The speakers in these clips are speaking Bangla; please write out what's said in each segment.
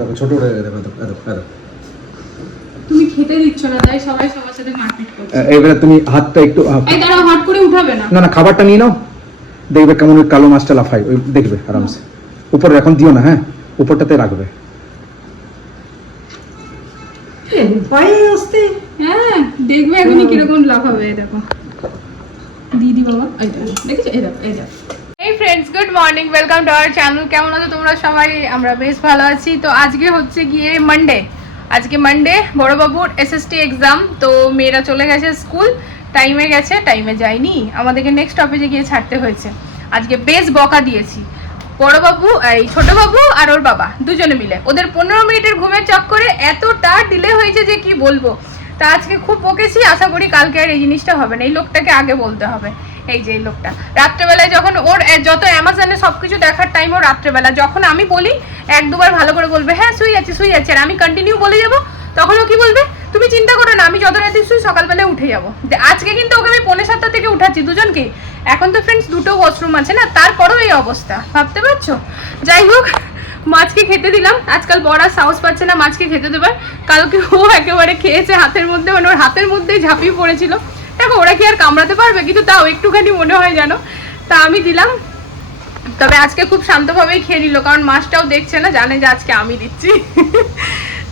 দেখো ছোট উঠে দেখো দেখো দেখো দেখো তুমি খেতে দিচ্ছ না তাই সবাই সবার সাথে মারপিট করছে। এবারে তুমি হাতটা একটু এই দাঁড়াও হট করে উঠাবে না। না না খাবারটা নিয়ে নাও। দেখবে কেমন ওই কালো মাছটা লাফায় ওই দেখবে আরামসে। উপরে এখন দিও না হ্যাঁ? উপরটাতে রাখবে। আসতে। হ্যাঁ দেখবে এখনই কীরকম লাফাবে দেখো দিদি বাবা এই দেখো দেখেছ? এই দেখো এই দেখো। Friends good morning welcome to our channel কেমন আছো তোমরা সবাই? আমরা বেশ ভালো আছি। তো আজকে হচ্ছে গিয়ে মানডে আজকে মানডে বড়বাবুর এসএসটি এক্সাম তো মেয়েরা চলে গেছে স্কুল। টাইমে গেছে টাইমে যায়নি। আমাদেরকে নেক্সট অফিসে গিয়ে ছাড়তে হয়েছে। আজকে বেশ বকা দিয়েছি। বড়বাবু, এই ছোটবাবু আর ওর বাবা, দুজনে মিলে। ওদের পনেরো মিনিটের ঘুমের চক্করে এতটা ডিলে হয়েছে যে কি বলব? তা আজকে খুব বকেছি। আশা করি কালকে আর এই জিনিসটা হবে না। এই লোকটাকে আগে বলতে হবে। এই যে লোকটা। রাত্রেবেলায় যখন ওর যত অ্যামাজনে সব কিছু দেখার টাইম ও রাত্রেবেলা। যখন আমি বলি, এক দুবার ভালো করে বলবে হ্যাঁ শুই আছি শুই আছি। আর আমি কন্টিনিউ বলে যাব, তখন ও কি বলবে? তুমি চিন্তা করো না, আমি যত রাতে শুই, সকালবেলায় উঠে যাব। আজকে কিন্তু ওকে আমি পৌনে সাতটা থেকে উঠাচ্ছি। দুজনকে। এখন তো ফ্রেন্ডস দুটো ওয়াশরুম আছে না? তারপরেও এই অবস্থা। ভাবতে পারছ? যাই হোক, মাছকে খেতে দিলাম। আজকাল বড় সাহস পাচ্ছে না মাছকে খেতে দেবার। কালকে ও একেবারে খেয়েছে হাতের মধ্যে মানে ওর হাতের মধ্যেই ঝাঁপিয়ে পড়েছিল। দেখো, ওরা কি আর কামড়াতে পারবে? কিন্তু তাও একটুখানি মনে হয় জানো তা আমি দিলাম। তবে আজকে খুব শান্তভাবেই খেয়ে নিল, কারণ মাছটাও দেখছে না, জানে যে আজকে আমি দিচ্ছি।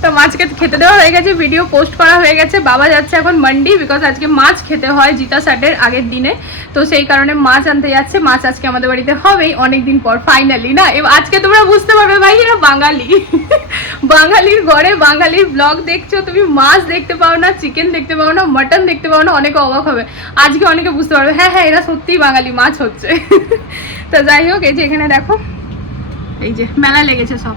তো মাছকে খেতে দেওয়া হয়ে গেছে ভিডিও পোস্ট করা হয়ে গেছে। বাবা যাচ্ছে এখন মান্ডি বিকজ আজকে মাছ খেতে হয় জিতা স্যাটের আগের দিনে। তো সেই কারণে মাছ আনতে যাচ্ছে। মাছ আজকে আমাদের বাড়িতে হবেই অনেকদিন পর ফাইনালি না? আজকে তোমরা বুঝতে পারবে ভাই, এরা বাঙালি। বাঙালির ঘরে বাঙালির ব্লগ দেখছ, তুমি মাছ দেখতে পাও না চিকেন দেখতে পাও না মটন দেখতে পাও না, অনেকে অবাক হবে। আজকে অনেকে বুঝতে পারবে হ্যাঁ হ্যাঁ এরা সত্যিই বাঙালি, মাছ হচ্ছে। তো যাই হোক, এই যে এখানে দেখো, এই যে মেলা লেগেছে সব।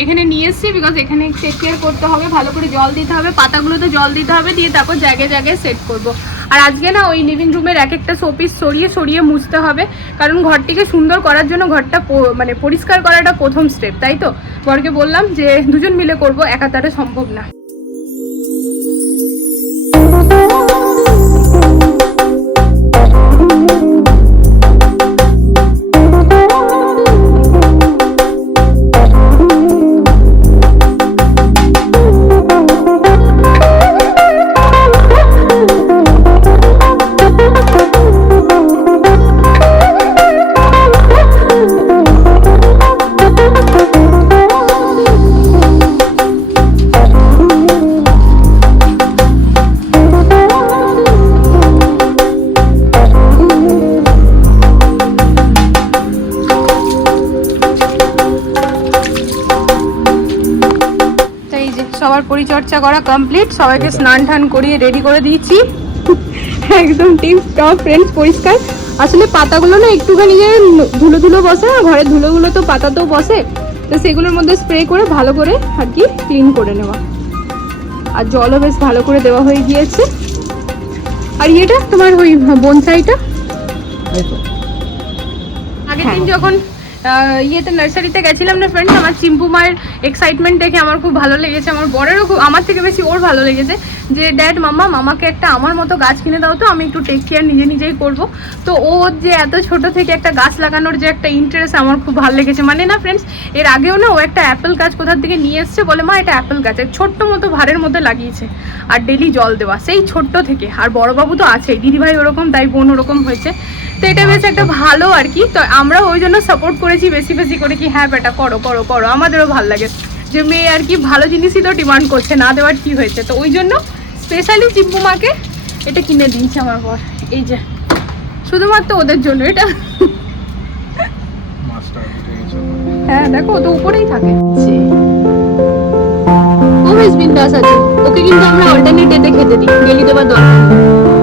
এখানে নিয়ে এসছি বিকজ এখানে সেট কেয়ার করতে হবে, ভালো করে জল দিতে হবে, পাতাগুলোতে জল দিতে হবে, দিয়ে তারপর জায়গায় জায়গায় সেট করব। আর আজকে না ওই লিভিং রুমের এক একটা শোপিস সরিয়ে সরিয়ে মুছতে হবে, কারণ ঘরটিকে সুন্দর করার জন্য ঘরটা মানে পরিষ্কার করাটা প্রথম স্টেপ তাই তো? বরকে বললাম যে দুজন মিলে করব একা তারা সম্ভব না। করা কমপ্লিট সবাইকে স্নান টান করিয়ে রেডি করে দিয়েছি। একদম টিপ টপ ফ্রেন্ডস পরিষ্কার। আসলে পাতাগুলো না একটুখানি যে ধুলো ধুলো বসে না ঘরের ধুলোগুলো তো পাতাতেও বসে তো সেগুলোর মধ্যে স্প্রে করে ভালো করে আর কি ক্লিন করে নেওয়া। আর জলও বেশ ভালো করে দেওয়া হয়ে গিয়েছে। আর ইয়েটা তোমার ওই বনসাইটা? আগের দিন যখন আহ, ইয়েতে নার্সারিতে গেছিলাম না ফ্রেন্ডস আমার চিম্পু মায়ের এক্সাইটমেন্ট দেখে আমার খুব ভালো লেগেছে। আমার বরেরও খুব আমার থেকে বেশি ওর ভালো লেগেছে। যে ড্যাড মামা মামাকে একটা আমার মতো গাছ কিনে দাও তো, আমি একটু টেক কেয়ার নিজে নিজেই করব। তো ও যে, এত ছোট থেকে একটা গাছ লাগানোর যে, একটা ইন্টারেস্ট আমার খুব ভালো লেগেছে। মানে না ফ্রেন্ডস এর আগেও না, ও একটা অ্যাপেল গাছ কোথার থেকে নিয়ে এসছে বলে, মা, এটা অ্যাপেল গাছ। ছোট্ট মতো ভারের মধ্যে লাগিয়েছে আর ডেলি জল দেওয়া, সেই ছোট্ট থেকে। আর বড়বাবু তো আছেই, দিদিভাই ওরকম, তাই বোন ওরকম হয়েছে। তো এটা বেশ একটা ভালো আর কি। তো আমরা ওই জন্য সাপোর্ট করেছি বেশি বেশি করে কি হ্যাঁ বেটা, করো করো করো। আমাদেরও ভালো লাগে। যে মেয়ে আর কি ভালো জিনিসই তো ডিমান্ড করছে না দেওয়ার কি হয়েছে? তো ওই জন্য স্পেশালি চিম্পু মাকে এটা কিনে দিয়েছে আমার পর এই যে শুধুমাত্র ওদের জন্য এটা। হ্যাঁ দেখো ও তো উপরেই থাকে। ও বেশ বিন্দাস আছে। ওকে কিন্তু আমরা অল্টারনেট খেতে দিই দেবার দরকার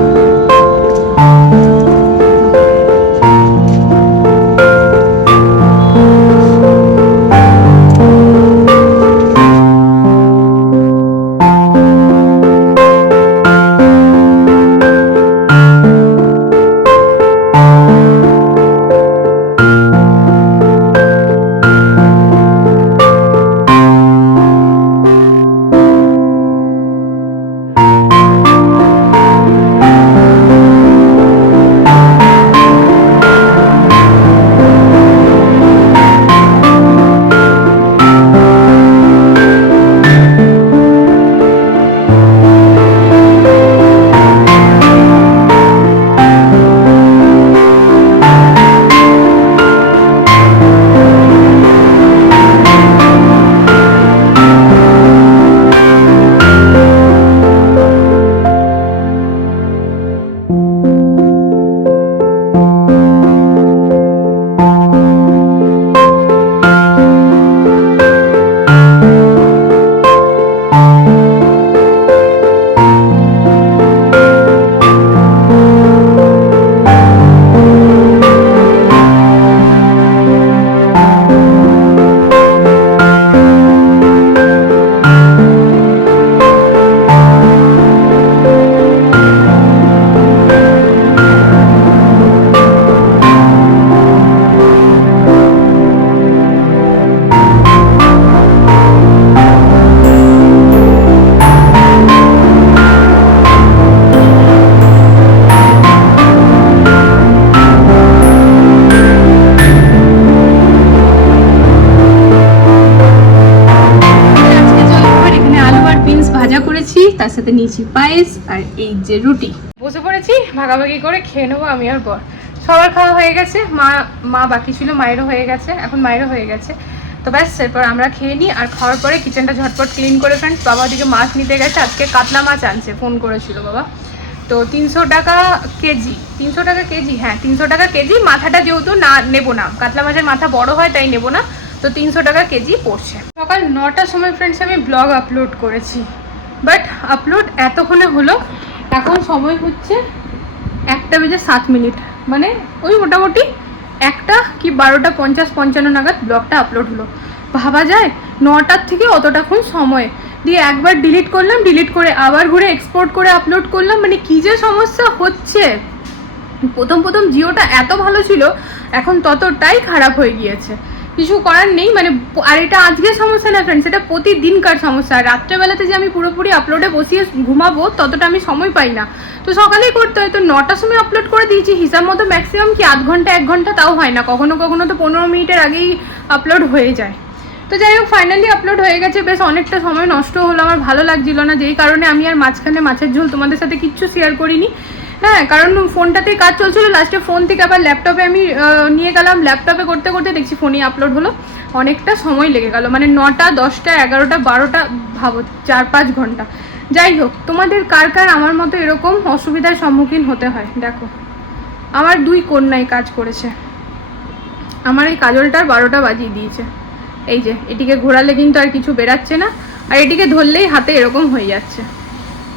তার সাথে নিয়েছি পায়েস আর এই যে রুটি। বসে পড়েছি, ভাগাভাগি করে খেয়ে নেব আমি আর বর। সবার খাওয়া হয়ে গেছে, মা মা বাকি ছিল, মায়েরও হয়ে গেছে, এখন মায়েরও হয়ে গেছে। তো ব্যাস, এরপর আমরা খেয়ে নিই, আর খাওয়ার পরে কিচেনটা ঝটপট ক্লিন করে ফ্রেন্ডস বাবা ওদিকে মাছ নিতে গেছে, আজকে কাতলা মাছ আনছে ফোন করেছিল বাবা। তো তিনশো টাকা কেজি, তিনশো টাকা কেজি হ্যাঁ তিনশো টাকা কেজি, মাথাটা যেহেতু না, নেব না। কাতলা মাছের মাথা বড় হয়, তাই নেব না। তো তিনশো টাকা কেজি পড়ছে। সকাল নটার সময় ফ্রেন্ডস আমি ব্লগ আপলোড করেছি। বাট আপলোড এতক্ষণে হলো, এখন সময় হচ্ছে একটা বেজে সাত মিনিট। মানে ওই মোটামুটি একটা কি বারোটা পঞ্চাশ পঞ্চান্ন নাগাদ ব্লগটা আপলোড হলো। ভাবা যায় নটার থেকে অতটাক্ষণ সময়। দিয়ে একবার ডিলিট করলাম ডিলিট করে আবার ঘুরে এক্সপোর্ট করে আপলোড করলাম। মানে কী যে সমস্যা হচ্ছে। প্রথম প্রথম জিওটা এত ভালো ছিল, এখন ততটাই খারাপ হয়ে গিয়েছে। কিছু করার নেই মানে আর এটা আজকের সমস্যা না ফ্রেন্ডস এটা প্রতিদিনকার সমস্যা? রাত্রেবেলাতে যে আমি পুরোপুরি আপলোডে বসিয়ে ঘুমাবো, ততটা আমি সময় পাই না। তো সকালেই করতে হয়, তো নটার সময় আপলোড করে দিয়েছি, হিসাব মতো ম্যাক্সিমাম কি আধ ঘণ্টা, এক ঘণ্টা তাও হয় না, কখনো কখনো তো পনেরো মিনিটের আগেই আপলোড হয়ে যায়। তো যাই হোক ফাইনালি আপলোড হয়ে গেছে, বেশ অনেকটা সময় নষ্ট হলো, আমার ভালো লাগছিল না, যেই কারণে আমি আর মাঝখানে মাছের ঝোল তোমাদের সাথে কিচ্ছু শেয়ার করিনি। হ্যাঁ কারণ ফোনটাতেই কাজ চলছিল। লাস্টে ফোন থেকে আবার ল্যাপটপে আমি নিয়ে গেলাম। ল্যাপটপে করতে করতে দেখছি ফোনই আপলোড হলো। অনেকটা সময় লেগে গেল। মানে নটা, দশটা, এগারোটা, বারোটা ভাবো, চার, পাঁচ ঘণ্টা। যাই হোক, তোমাদের কার কার আমার মতো এরকম অসুবিধার সম্মুখীন হতে হয়? দেখো, আমার দুই কন্যাই কাজ করেছে। আমার এই কাজলটার বারোটা বাজিয়ে দিয়েছে। এই যে, এটিকে ঘোরালে কিন্তু আর কিছু বেরাচ্ছে না। আর এটিকে ধরলেই হাতে এরকম হয়ে যাচ্ছে।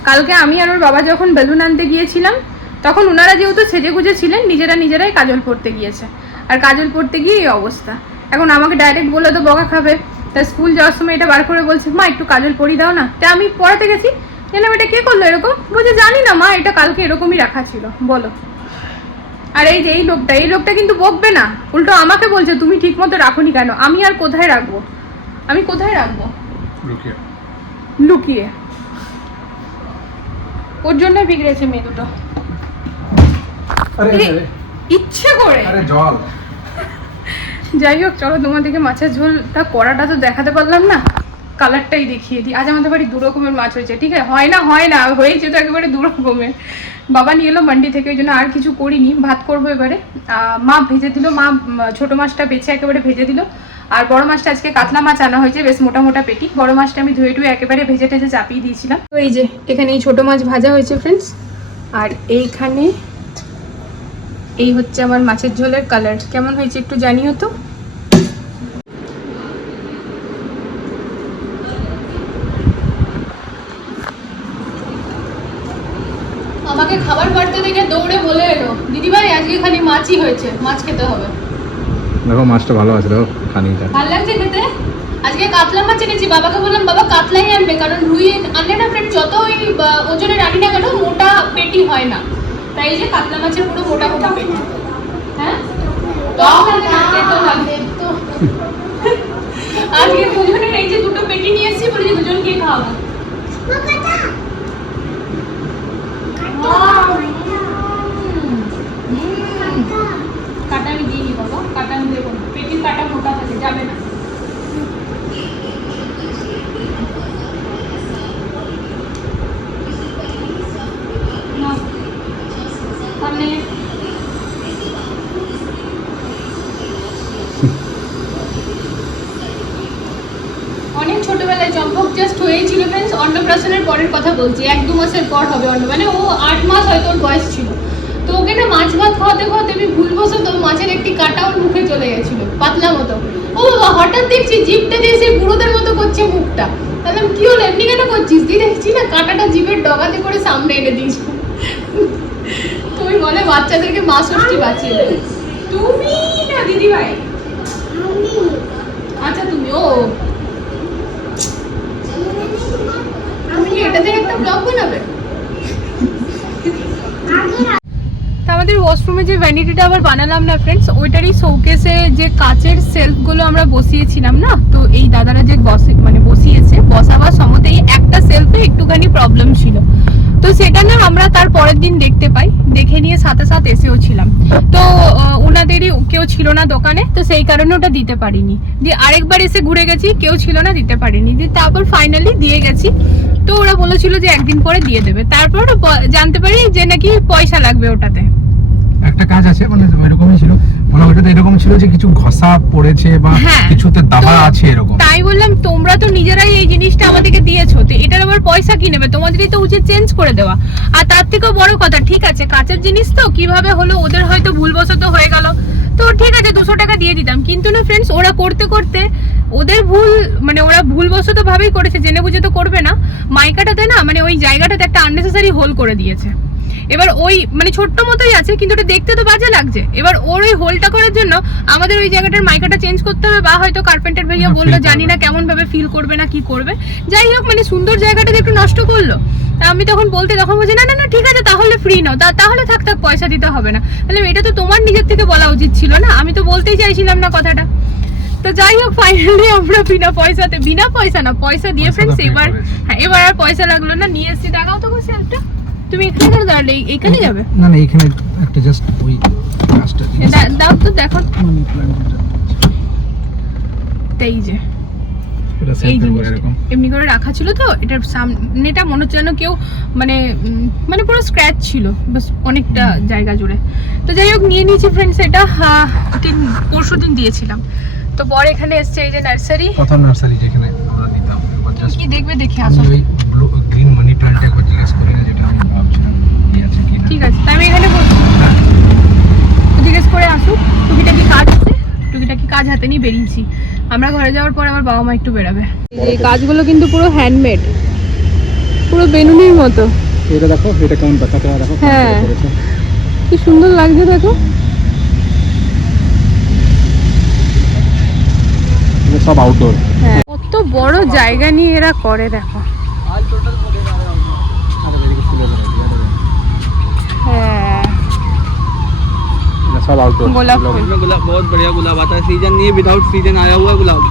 কালকে আমি আর ওর বাবা যখন বেলুন আনতে গিয়েছিলাম তখন ওনারা যেহেতু সেজে গুজে ছিলেন নিজেরা নিজেরাই কাজল পড়তে গিয়েছে। আর কাজল পড়তে গিয়ে এই অবস্থা। এখন আমাকে ডাইরেক্ট বলে তো বকা খাবে। তা স্কুল যাওয়ার সময় এটা বার করে বলছে মা একটু কাজল পরিয়ে দাও না। তা আমি পড়াতে গেছি। জানলাম এটা কে করল এরকম? বলছে জানি না মা এটা কালকে এরকমই রাখা ছিল। বলো। আর এই যে এই লোকটা এই লোকটা কিন্তু বকবে না। উল্টো আমাকে বলছে তুমি ঠিক মতো রাখোনি কেন? আমি আর কোথায় রাখব? আমি কোথায় রাখব? লুকিয়ে। ওর জন্য বিগড়েছে মেয়ে দুটো। ইচ্ছে করে। আরে জল। যাই হোক চলো তোমাদেরকে মাছের ঝোলটা করাটা তো দেখাতে পারলাম না। কালারটাই দেখিয়ে দিই। আজ আমাদের বাড়ি দু রকমের মাছ হয়েছে ঠিক আছে? হয় না হয় না হয়েছে তো একেবারে দু রকমের বাবা নিয়ে এলো মান্ডি থেকে ওই জন্য আর কিছু করিনি। ভাত করব এবারে। মা ভেজে দিল মা ছোট মাছটা বেছে একেবারে ভেজে দিল। আর বড় মাছটা আজকে কাতলা মাছ আনা হয়েছে বেশ মোটা মোটা পেটি। বড় মাছটা আমি ধুয়ে টুয়ে একেবারে ভেজে টেজে চাপিয়ে দিয়েছিলাম। তো এই যে এখানে এই ছোট মাছ ভাজা হয়েছে ফ্রেন্ডস আর এইখানে এই হচ্ছে আমার মাছের ঝোলের কালার কেমন হয়েছে একটু জানিও তো? আমাকে খাবার বাড়তে দেখে দৌড়ে বলে এলো দিদিভাই আজকে খালি মাছই হয়েছে মাছ খেতে হবে। দেখো মাছটা ভালো আছে দেখো খানিটা। ভালো লাগছে খেতে? আজকে কাতলা মাছ এনেছি বাবাকে বললাম বাবা কাতলাই আনবে কারণ রুই আনলে না ফ্রেন্ড যত ওই ওজনের আনি না কেন মোটা পেটি হয় না। তাই যে কাতলা মাছের পুরো মোটা মোটা পেটি হ্যাঁ? আজকে দুজনের এই যে দুটো পেটি নিয়ে এসেছি বলে দুজনকে খাওয়াবো কাটা আমি দিইনি বাবা কাটা আমি দেবো না পেটির কাটা মোটা থাকে যাবে না না। সামনে অনেক ছোটবেলায় চম্পক জাস্ট হয়েছিল ফ্রেন্ডস অন্নপ্রাশনের পরের কথা বলছি এক দু মাসের পর হবে অন্ন মানে ও আট মাস হয়তো ওর বয়স ছিল। তো ওকে না মাছ ভাত খাওয়াতে খাওয়াতে আমি ভুলবশত মাছের একটি কাটা ওর মুখে চলে গেছিল পাতলা মতো। ও বাবা হঠাৎ দেখছি জিভটা দিয়ে সে বুড়োদের মতো করছে মুখটা। তাহলে আমি, কি হলো এমনি কেন করছিস? দিয়ে দেখছি না কাটাটা জিভের ডগাতে করে সামনে এনে দিয়েছি। তুমি বলে বাচ্চাদেরকে মা ষষ্ঠী বাঁচিয়ে তুমি না দিদি ভাই আচ্ছা তুমি ও আমাদের ওয়াশরুমে যে ভ্যানিটিটা আবার বানালাম না ফ্রেন্ডস ওইটারই শোকেসে যে কাচের সেলফগুলো আমরা বসিয়েছিলাম না, তো এই দাদারা যে বসে মানে বসিয়েছে, বসাবার সময়তেই একটা সেলফে একটুখানি প্রবলেম ছিল। তো সেটা না আমরা তার পরের দিন দেখতে পাই। দেখে নিয়ে সাথে সাথে এসেও ছিলাম। তো ওনাদেরই কেউ ছিল না দোকানে, তো সেই কারণে ওটা দিতে পারিনি। দিয়ে আরেকবার এসে ঘুরে গেছি, কেউ ছিল না, দিতে পারিনি। দিয়ে তারপর ফাইনালি দিয়ে গেছি। তো ওরা বলেছিল যে একদিন পরে দিয়ে দেবে। তারপর ব- জানতে পারি যে নাকি পয়সা লাগবে ওটাতে। একটা কাজ আছে মানে ছিল। মানে এরকম ছিল যে কিছু ঘষা পড়েছে বা হ্যাঁ। কিছুতে দাবা আছে এরকম? তাই বললাম তোমরা তো নিজেরাই এই জিনিসটা আমাদেরকে দিয়েছ তো এটার আবার পয়সা কি নেবে? তোমাদেরই তো উচিত চেঞ্জ করে দেওয়া। আর তার থেকেও বড় কথা ঠিক আছে কাঁচের জিনিস তো কীভাবে হলো ওদের হয়তো ভুলবশত হয়ে গেল। তো ঠিক আছে দুশো টাকা দিয়ে দিতাম। কিন্তু না ফ্রেন্ডস ওরা করতে করতে ওদের ভুল মানে ওরা ভুলবশত ভাবেই করেছে জেনে বুঝে তো করবে না। মাইকাটাতে না মানে ওই জায়গাটাতে একটা আননেসেসারি হোল করে দিয়েছে। এবার ওই মানে ছোট্ট মতোই আছে কিন্তু ওটা দেখতে তো বাজে লাগছে। এবার ওর ওই হোলটা করার জন্য আমাদের ওই জায়গাটার মাইকাটা চেঞ্জ করতে হবে বা হয়তো কার্পেন্টার ভাইয়া বলল জানি না কেমন ভাবে ফিল করবে না কি করবে? যাই হোক মানে সুন্দর জায়গাটাকে একটু নষ্ট করল। আমি তখন বলতে তখন বলছি না না না ঠিক আছে তাহলে ফ্রি নাও। তা তাহলে থাক থাক পয়সা দিতে হবে না। তাহলে এটা তো তোমার নিজের থেকে বলা উচিত ছিল না? আমি তো বলতেই চাইছিলাম না কথাটা। তো যাই হোক ফাইনালি আমরা বিনা পয়সাতে বিনা পয়সা না পয়সা দিয়ে ফ্রেন্ডস এবার হ্যাঁ এবার আর পয়সা লাগল না। নিয়ে এসছি দেখাও তো একটা তুমি এখানে কেন দাঁড়ালে? এইখানে যাবে? না না এখানে একটা জাস্ট ওই কাজটা এ দাও তো দেখো। মানি প্ল্যান্ট এই যে। এমনি করে রাখা ছিল তো এটার সামনেটা মনে হচ্ছে যেন কেউ মানে মানে পুরো স্ক্র্যাচ ছিল বাস অনেকটা জায়গা জুড়ে। তো যাই হোক নিয়ে নিয়েছি ফ্রেন্ডস এটা। তিন পরশু দিন দিয়েছিলাম। তো বর এখানে এসছে এই যে নার্সারি কথা নার্সারি যেখানে আমরা নিতাম কি দেখবে দেখে আসো ওই ব্লু গ্রিন মানি প্ল্যান্ট একবার জিজ্ঞেস করি না যেটা আমি ভাবছিলাম কি আছে কি না ঠিক আছে তা আমি এখানে বসছি হ্যাঁ। জিজ্ঞেস করে আসুক টুকিটাকি কাজ আছে টুকিটাকি কাজ হাতে নিয়ে বেরিয়েছি। আমরা ঘরে যাওয়ার পর আমার বাবা মা একটু বেরাবে। এই কাজগুলো কিন্তু পুরো হ্যান্ডমেড পুরো বেনুনির মতো। এটা দেখো এটা কেমন পাতাটা দেখো হ্যাঁ। কি সুন্দর লাগছে দেখো। সব আউটডোর হ্যাঁ। কত বড় জায়গা নিয়ে এরা করে দেখো হ্যাঁ সব আউটডোর গোলাপ ফুল इसमें गुलाब बहुत बढ़िया गुलाब आता है सीजन नहीं है विदाउट सीजन आया हुआ गुलाब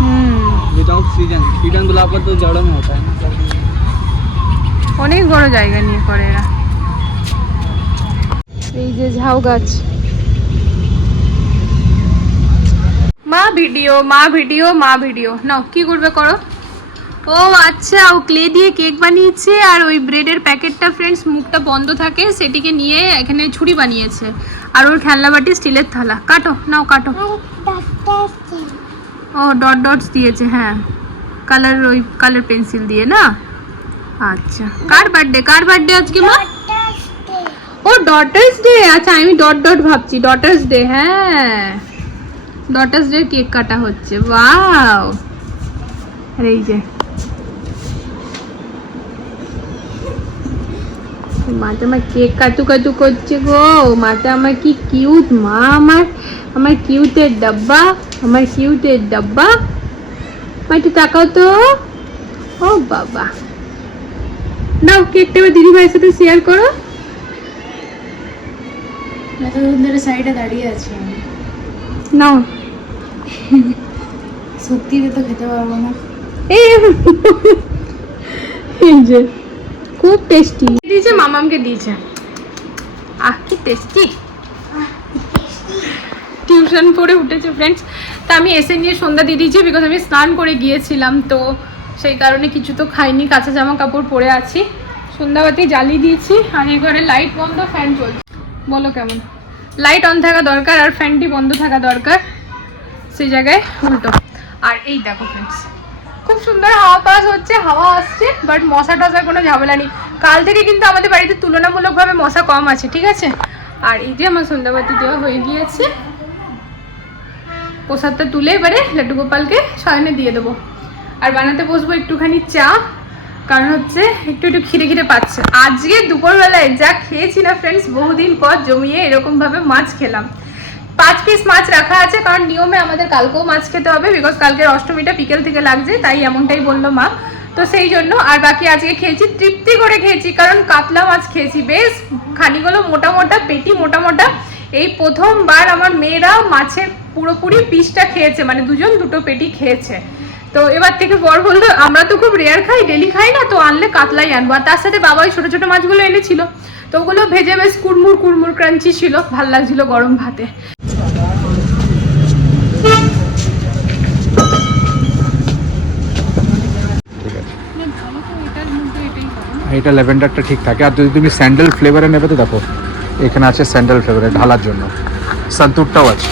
হুম विदाउट सीजन सीजन गुलाब का तो जड़ों में होता है ना অনেক বড় জায়গা নিয়ে করে এরা এই যে ঝাউ গাছ মা ভিডিও মা ভিডিও মা ভিডিও নাও কি করবে করো ও আচ্ছা ও ক্লে দিয়ে কেক বানিয়েছে আর ওই ব্রেডের প্যাকেটটা ফ্রেন্ডস মুখটা বন্ধ থাকে সেটিকে নিয়ে এখানে ছুরি বানিয়েছে আর ওর খেলনা বাটি স্টিলের থালা। কাটো নাও কাটো। ও ডট ডটস দিয়েছে হ্যাঁ। কালার ওই কালার পেন্সিল দিয়ে না? আচ্ছা। কার বার্থডে কার বার্থডে আজকে মা? ও ডটার্স ডে আচ্ছা আমি ডট ডট ভাবছি। ডটার্স ডে হ্যাঁ। ডটার্স ডে কেক কাটা হচ্ছে। ওয়াও আর এই যে মাটা আমার কেক কাটু কাটু করছে গো। মাটা আমার কি কিউট মা আমার। আমার কিউটের ডাব্বা আমার কিউটের ডাব্বা। মা একটু তাকাও তো। ও বাবা। নাও কেকটা এবার দিদি ভাইয়ের সাথে শেয়ার করো। ধরে সাইডে দাঁড়িয়ে আছি নাও। সত্যিতে তো খেতে পারব না। এই যে। খুব টেস্টি দিয়েছে, মামামকে দিয়েছে। আহ, কি টেস্টি টিউশন পড়ে উঠেছে ফ্রেন্ডস তা আমি এসে নিয়ে সন্ধ্যা দিয়ে দিয়েছি বিকজ আমি স্নান করে গিয়েছিলাম, তো সেই কারণে কিছু তো খাইনি, কাঁচা জামা কাপড় পরে আছি। সন্ধ্যাবাতি জ্বালিয়ে দিয়েছি, আর এই ঘরে লাইট বন্ধ ফ্যান চলছে। বলো কেমন? লাইট অন থাকা দরকার, আর ফ্যানটি বন্ধ থাকা দরকার। সেই জায়গায় উল্টো। আর এই দেখো ফ্রেন্ডস খুব সুন্দর হাওয়া পাস হচ্ছে, হাওয়া আসছে বাট মশা টশার কোনো ঝামেলা নেই। কাল থেকে কিন্তু আমাদের বাড়িতে তুলনামূলকভাবে মশা কম আছে, ঠিক আছে? আর এই যে আমার সন্ধ্যাবাতি দেওয়া হয়ে গিয়েছে, প্রসাদটা তুলে এবারে লাড্ডু গোপালকে শয়নে দিয়ে দেবো। আর বানাতে বসবো একটুখানি চা, কারণ হচ্ছে একটু একটু খিদে খিদে পাচ্ছে। আজকে দুপুরবেলায় যা খেয়েছি না ফ্রেন্ডস বহুদিন পর জমিয়ে এরকমভাবে মাছ খেলাম। পাঁচ পিস মাছ রাখা আছে, কারণ নিয়মে আমাদের কালকেও মাছ খেতে হবে বিকজ কালকের অষ্টমীটা বিকেল থেকে লাগছে, তাই এমনটাই বলল মা। তো সেই জন্য, আর বাকি আজকে খেয়েছি, তৃপ্তি করে খেয়েছি, কারণ কাতলা মাছ খেয়েছি, বেশ খানিগুলো মোটা মোটা, পেটি মোটা মোটা। এই প্রথমবার আমার মেয়েরা মাছের পুরোপুরি পিসটা খেয়েছে মানে দুজন দুটো পেটি খেয়েছে। তো এবার থেকে বর বলল, আমরা তো খুব রেয়ার খাই ডেলি খাই না, তো আনলে কাতলাই আনব। আর তার সাথে বাবা ওই ছোটো ছোটো মাছগুলো এনেছিল, তো ওগুলো ভেজে বেশ কুড়মুড় কুড়মুড় ক্রাঞ্চি ছিল, ভালো লাগছিল গরম ভাতে ঠিক আছে ভালো তো এটার এটা ল্যাভেন্ডারটা ঠিক থাকে। আর যদি তুমি স্যান্ডেল ফ্লেভারে নেবে তো দেখো, এখানে আছে স্যান্ডেল ফ্লেভারে ঢালার জন্য। সন্তুরটাও আছে।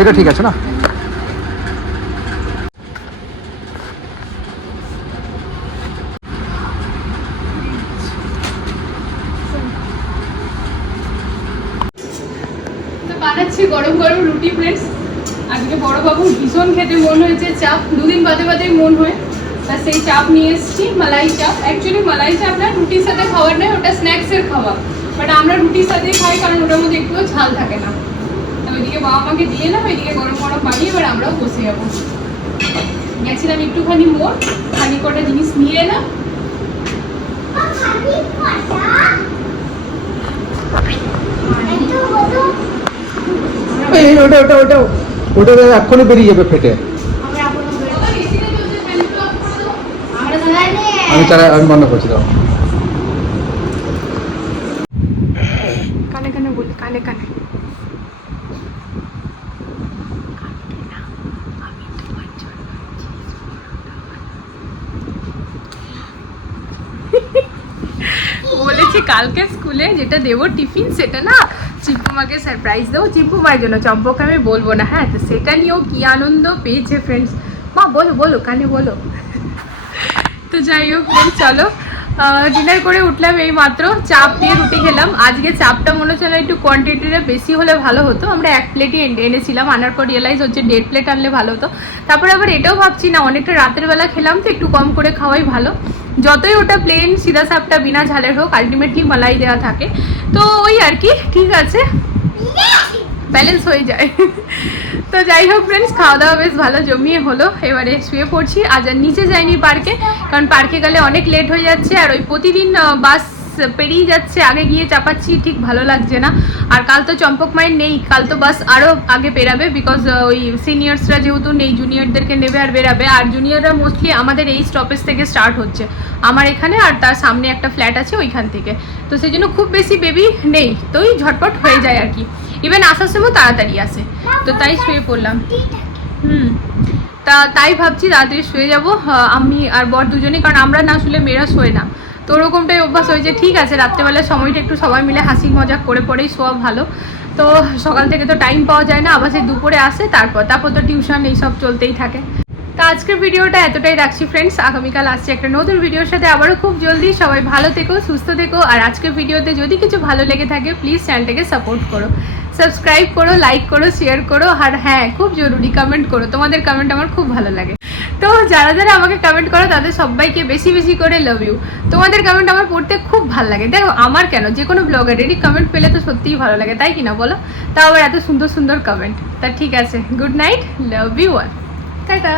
এটা ঠিক আছে না? বানাচ্ছি গরম গরম রুটি ফ্রেন্ডস আজকে বড় বাবু ভীষণ খেতে মন হয়েছে চাপ দুদিন বাদে বাদে মন হয়। তা সেই চাপ নিয়ে এসেছি মালাই চাপ। অ্যাকচুয়ালি মালাই চাপ না রুটির সাথে খাওয়ার নয়, ওটা স্ন্যাক্সের খাওয়া বাট আমরা রুটির সাথেই খাই, কারণ ওটার মধ্যে একটুও ঝাল থাকে না। ওইদিকে বাবা মাকে দিয়ে না ওইদিকে গরম গরম বানিয়ে এবার আমরাও বসে যাব। গেছিলাম একটুখানি মোড়, খানি কটা জিনিস নিয়ে এলাম। ওটা ওটা ওটা ওটা এক্ষুনি বেরিয়ে যাবে ফেটে। আমি চালা আমি বন্ধ করছি, দাও। বলেছি কালকে স্কুলে যেটা দেবো টিফিন, সেটা না চিম্পুমাকে সারপ্রাইজ দেবো। চিম্পুমার জন্য চম্পকে আমি বলব না হ্যাঁ তো সেটা নিয়েও কি আনন্দ পেয়েছে ফ্রেন্ডস মা, বলো বলো, কানে বলো। তো যাই হোক চলো। ডিনার করে উঠলাম এই মাত্র। চাপ দিয়ে রুটি খেলাম। আজকে চাপটা মনে হচ্ছে একটু কোয়ান্টিটিটা বেশি হলে ভালো হতো। আমরা এক প্লেটই এনেছিলাম। আনার পর রিয়েলাইজ হচ্ছে দেড় প্লেট আনলে ভালো হতো। তারপরে আবার এটাও ভাবছি না, অনেকটা রাতের বেলা খেলাম তো একটু কম করে খাওয়াই ভালো। যতই ওটা প্লেন সিধা সাপটা বিনা ঝালের হোক আলটিমেটলি মালাই দেওয়া থাকে। তো ওই আর কি, ঠিক আছে। ব্যালেন্স হয়ে যায়। তো যাই হোক ফ্রেন্ডস খাওয়া দাওয়া বেশ ভালো জমিয়ে হলো। এবারে শুয়ে পড়ছি। আজ আর নিচে যাইনি পার্কে কারণ পার্কে গেলে অনেক লেট হয়ে যাচ্ছে। আর ওই প্রতিদিন বাস পেরিয়ে যাচ্ছে, আগে গিয়ে চাপাচ্ছি, ঠিক ভালো লাগছে না। আর কাল তো চম্পক মায়ের নেই, কাল তো বাস আরও আগে বেরাবে বিকজ ওই সিনিয়র্সরা যেহেতু নেই জুনিয়রদেরকে নেবে আর বেরাবে। আর জুনিয়ররা মোস্টলি আমাদের এই স্টপেজ থেকে স্টার্ট হচ্ছে। আমার এখানে আর তার সামনে একটা ফ্ল্যাট আছে ওইখান থেকে। তো সেই জন্য খুব বেশি বেবি নেই তো ওই ঝটপট হয়ে যায় আর কি। ইভেন আসার সময় তাড়াতাড়ি আসে। তো তাই শুয়ে পড়লাম। হুম। তা তাই ভাবছি তাড়াতাড়ি শুয়ে যাব। আমি আর বর দুজনে, কারণ আমরা না শুলে মেয়েরা শোয় না। তো ওরকমটাই অভ্যাস হয়েছে। ঠিক আছে রাত্রেবেলা সময়টা একটু সবাই মিলে হাসি মজাক করে পরেই শোয়া ভালো। তো সকাল থেকে তো টাইম পাওয়া যায় না, আবার সেই দুপুরে আসে, তারপর তারপর তো টিউশন এইসব চলতেই থাকে। তো আজকের ভিডিওটা এতটাই রাখছি ফ্রেন্ডস আগামীকাল আসছে একটা নতুন ভিডিওর সাথে। আবারও খুব জলদি সবাই ভালো থেকো, সুস্থ থেকো। আর আজকের ভিডিওতে যদি কিছু ভালো লেগে থাকে প্লিজ চ্যানেলটাকে সাপোর্ট করো। সাবস্ক্রাইব করো লাইক করো শেয়ার করো। আর হ্যাঁ খুব জরুরি কমেন্ট করো। তোমাদের কমেন্ট আমার খুব ভালো লাগে। তো যারা যারা আমাকে কমেন্ট করো, তাদের সবাইকে বেশি বেশি করে লাভ ইউ তোমাদের কমেন্ট আমার পড়তে খুব ভালো লাগে। দেখো, আমার কেন? যে কোনো ব্লগারেরই কমেন্ট পেলে তো সত্যিই ভালো লাগে, তাই কিনা বলো? তাও আবার এত সুন্দর সুন্দর কমেন্ট তা ঠিক আছে গুড নাইট লাভ ইউ আর টাটা